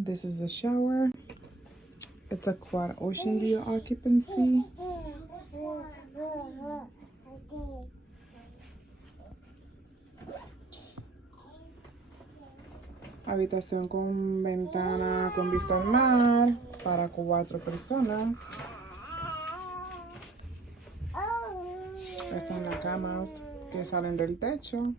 This is the shower. It's a quad ocean view occupancy. Habitación con ventana con vista al mar para 4 personas. Están las camas que salen del techo.